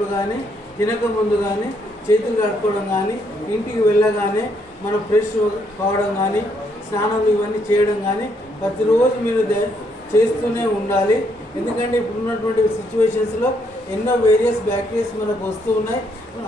ఇప్పుడు కానీ తినక ముందు కానీ చేతులు కడుక్కోవడం కానీ ఇంటికి వెళ్ళగానే మనం ఫ్రెష్ కావడం కానీ స్నానాలు ఇవన్నీ చేయడం కానీ ప్రతిరోజు మీరు చేస్తూనే ఉండాలి. ఎందుకంటే ఇప్పుడున్నటువంటి సిచ్యువేషన్స్లో ఎన్నో వేరియస్ బ్యాక్టీరియాస్ మనకు వస్తూ ఉన్నాయి.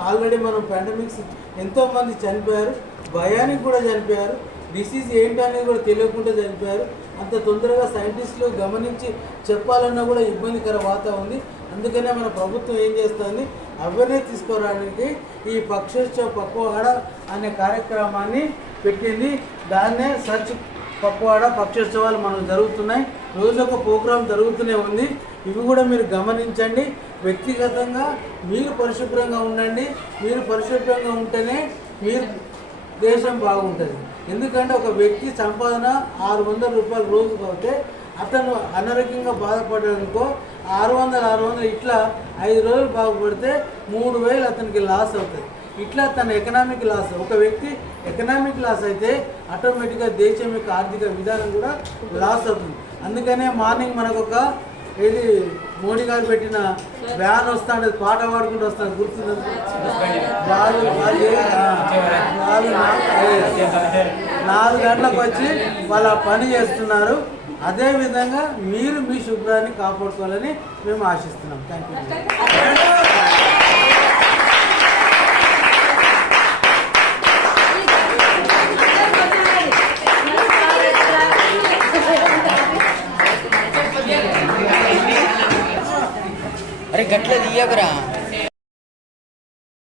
ఆల్రెడీ మనం పాండమిక్స్ ఎంతోమంది చనిపోయారు. భయానికి కూడా చనిపోయారు. డిసీజ్ ఏంటనేది కూడా తెలియకుండా చనిపోయారు. అంత తొందరగా సైంటిస్టులు గమనించి చెప్పాలన్నా కూడా ఇబ్బందికర వాతావరణం. ఉంది అందుకనే మన ప్రభుత్వం ఏం చేస్తుంది? అవేర్నెస్ తీసుకోవడానికి ఈ పక్షోత్సవ పక్వాడ అనే కార్యక్రమాన్ని పెట్టింది. దాన్నే సచ్ పక్వాడ పక్షోత్సవాలు మనకు జరుగుతున్నాయి. రోజు ఒక ప్రోగ్రాం జరుగుతూనే ఉంది. ఇవి కూడా మీరు గమనించండి. వ్యక్తిగతంగా మీరు పరిశుభ్రంగా ఉండండి. మీరు పరిశుభ్రంగా ఉంటేనే మీరు దేశం బాగుంటుంది. ఎందుకంటే ఒక వ్యక్తి సంపాదన ఆరు వందల రూపాయలు రోజు అవుతే అతను అనారోగ్యంగా బాధపడడానికో ఆరు వందలు ఆరు వందలు ఇట్లా ఐదు రోజులు బాగుపడితే మూడు వేలు అతనికి లాస్ అవుతుంది ఇట్లా తన ఎకనామిక్ లాస్ ఒక వ్యక్తి ఎకనామిక్ లాస్ అయితే ఆటోమేటిక్గా దేశం యొక్క ఆర్థిక విధానం కూడా లాస్ అవుతుంది. అందుకనే మార్నింగ్ మనకు ఒక ఏది మోడీ గారు పెట్టిన వ్యాన్ వస్తాండే పాట పాడుకుంటూ వస్తాను వాళ్ళు నా- నాలుగు గంటలకు వచ్చి వాళ్ళ పని చేస్తున్నారు. అదేవిధంగా మీరు మీ శుభ్రాన్ని కాపాడుకోవాలని మేము ఆశిస్తున్నాం. థ్యాంక్ యూ అరే గట్ల తీయకురా